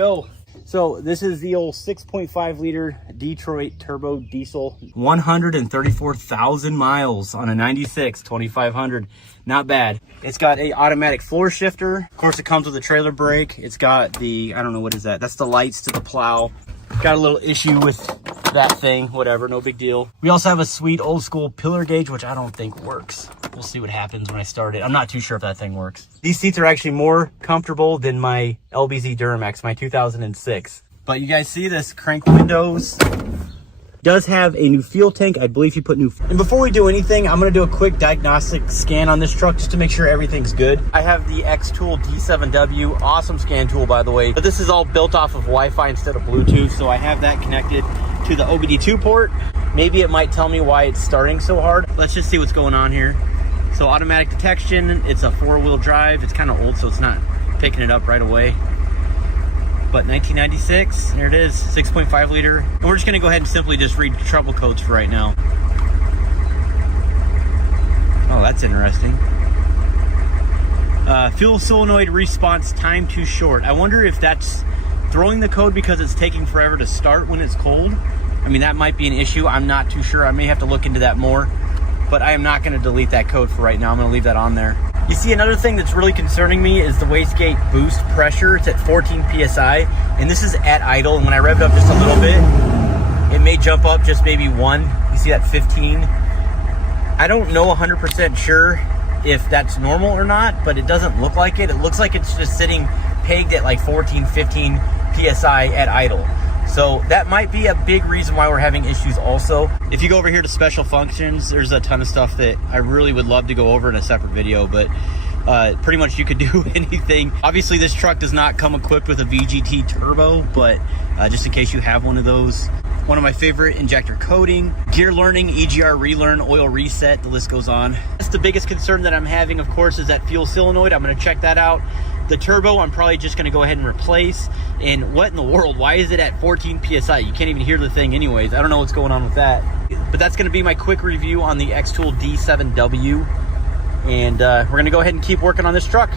go. So this is the old 6.5 liter Detroit turbo diesel. 134,000 miles on a 96 2500. Not bad. It's got a automatic floor shifter. Of course, it comes with a trailer brake. It's got the, I don't know what is that. That's the lights to the plow. Got a little issue with that thing, whatever, no big deal. We also have a sweet old school pillar gauge, which I don't think works. We'll see what happens when I start it. I'm not too sure if that thing works. These seats are actually more comfortable than my LBZ Duramax, my 2006. But you guys see this crank windows. Does have a new fuel tank. I believe he put new. And before we do anything, I'm gonna do a quick diagnostic scan on this truck just to make sure everything's good. I have the XTOOL D7W, awesome scan tool by the way. But this is all built off of Wi-Fi instead of Bluetooth, so I have that connected to the OBD2 port. Maybe it might tell me why it's starting so hard. Let's just see what's going on here. So automatic detection, it's a 4-wheel drive. It's kind of old, so it's not picking it up right away. But 1996, there it is, 6.5 liter. And we're just gonna go ahead and simply just read trouble codes for right now. Oh, that's interesting. Fuel solenoid response time too short. I wonder if that's throwing the code because it's taking forever to start when it's cold. I mean, that might be an issue. I'm not too sure. I may have to look into that more, but I am not gonna delete that code for right now. I'm gonna leave that on there. You see, another thing that's really concerning me is the wastegate boost pressure. It's at 14 PSI, and this is at idle. And when I rev it up just a little bit, it may jump up just maybe 1. You see that 15? I don't know 100% sure if that's normal or not, but it doesn't look like it. It looks like it's just sitting pegged at like 14, 15 PSI at idle. So that might be a big reason why we're having issues also. If you go over here to special functions, there's a ton of stuff that I really would love to go over in a separate video, but pretty much you could do anything. Obviously this truck does not come equipped with a VGT turbo, but just in case you have one of those. One of my favorite, injector coding, gear learning, EGR relearn, oil reset, the list goes on. That's the biggest concern that I'm having, of course, is that fuel solenoid. I'm gonna check that out. The turbo, I'm probably just gonna go ahead and replace. And what in the world? Why is it at 14 PSI? You can't even hear the thing anyways. I don't know what's going on with that. But that's gonna be my quick review on the XTOOL D7W. And we're gonna go ahead and keep working on this truck.